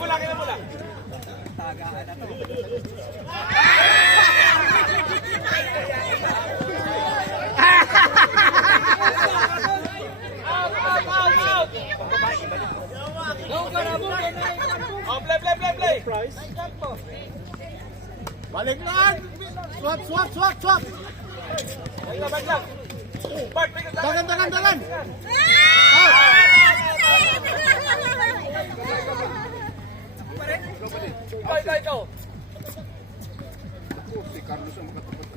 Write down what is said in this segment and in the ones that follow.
Bola, kailan bola? Tagaan na to. Out! Oh, play! Balik lang! Swap! Balik lang. Bart, balik lang. Dagan! Ikaw. Si Carlos ang makatapat.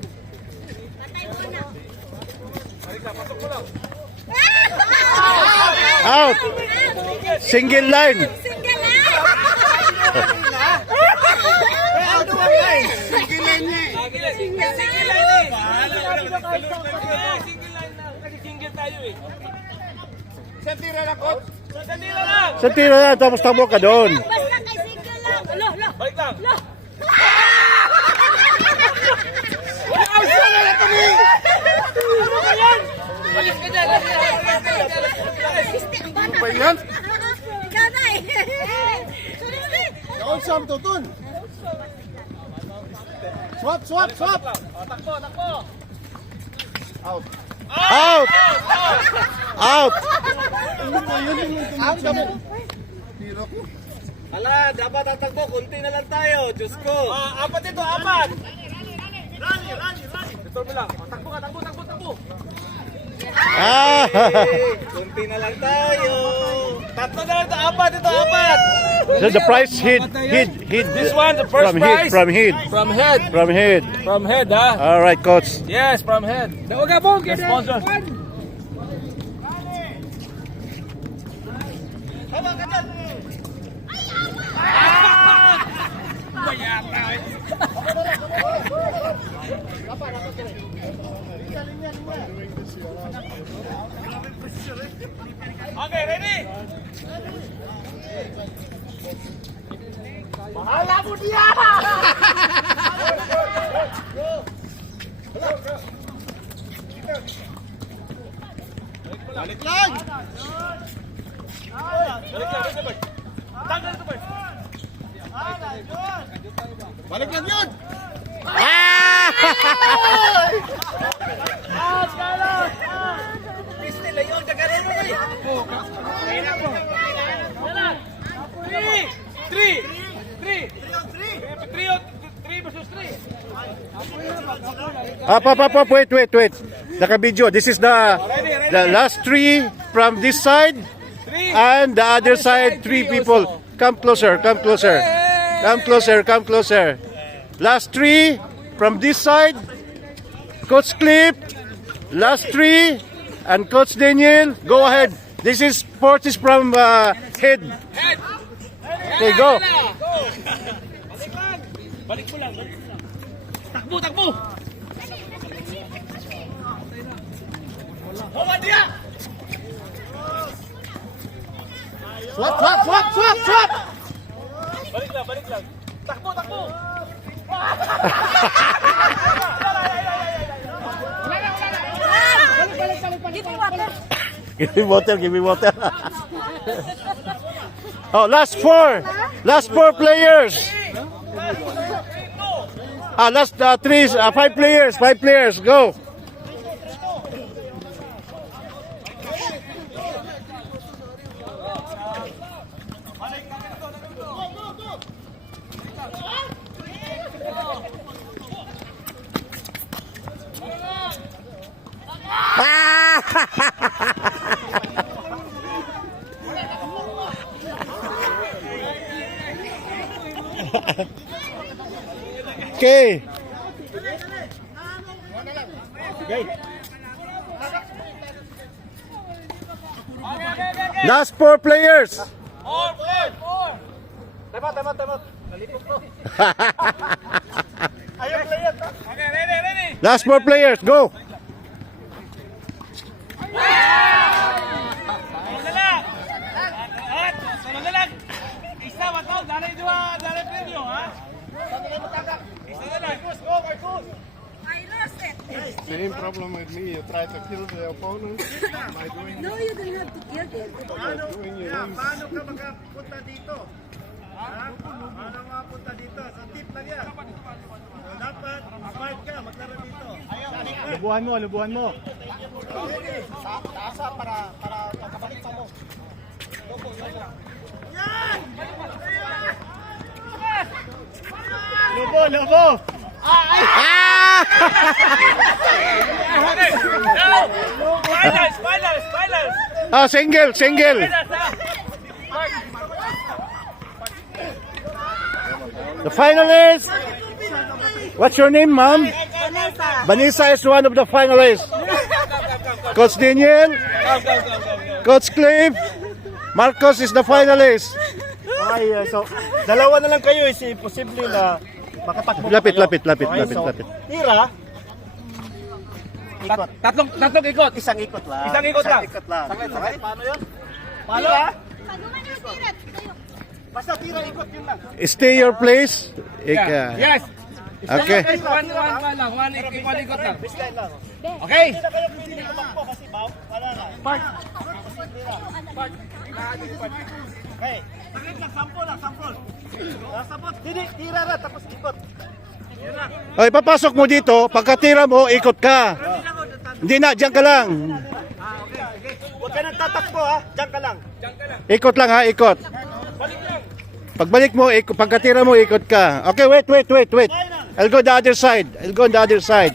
Balik lang, pasok mo lang. Out! Single line! Single tayo eh. Isang tira lang, coach. Sandila lang. Sa tira na, tapos tamo ka doon. Basta kay single lang. Lo. Balik lang. Alis ka dyan. Ano ba yan? Kanay. Kaon sa tutun. Swap! Takbo. Out. Out! Out! Out ka mo. Tira ko. Hala, dapat tatakbo. Kunti na lang tayo. Diyos ko. Apat ito. Rally. Ito mo lang. Takbo. Ah! Kunti na lang tayo. Tatlo na lang ito. Apat. So the price hid. This one, the first prize. From head. From head, ha? All right, coach. Yes, from head. The sponsor. Okay, ready? Bahala mo diya! Balik lang! Tanggal ito, Bert. Balik lang yun! Ah! Pistil, ayun. Kagarero na eh. Three versus three. Up, wait. Naka-video. This is the last three from this side and the other side, three people. Come closer. Last three from this side. Coach Clip, last three, and Coach Daniel, go ahead. This is Portis from head. Okay, go. Balik mo lang. Takbo. Hawa dia. Swap! Balik lang. Takbo. Give me water. Give me water. Oh, last four players. Last five players. Go. Okay. Last four players. Four. Tama. Nalipok to. Ayaw player. Okay, ready. Last four players. Go. Sunod na lang. Isa, wataw. Dalay premyo, ha? Isa na lang. I lost it. problem with me. You try to kill the opponent. Am I doing No, you don't have to kill it. doing you lose? Paano ka makapunta dito? Ha? Paano makapunta dito? Sa tip lang yan. So, dapat, smart ka, maglaro dito. Lubuhan mo. Lubo! Finals! Ah, single. The finalist. What's your name, ma'am? Vanessa is one of the finalists. Coach Daniel, Coach Cliff, Marcos is the finalist. Okay, so dalawa na lang kayo, is imposible na makatakbo. Lapit. Tira. Ikot. Tatlong ikot. Isang ikot lang. Okay, paano yun? Paano ha? Pag-uman yung tirat. Basta tira, ikot yun lang. Stay your place. Yes. Okay. One lang. One ikot lang. Baseline lang. Okay. Hindi na kayo pwede tumakbo kasi wala na. Park. Okay. Saglit lang, sample. Sapot. Hindi, tira na, tapos ikot. Ay, papasok mo dito. Pagkatira mo, ikot ka. Hindi na, diyan ka lang. Huwag ka nang tatakbo ha, diyan ka lang. Ikot lang ha, ikot. Pagbalik mo, pagkatira mo, ikot ka. Okay, wait. I'll go the other side.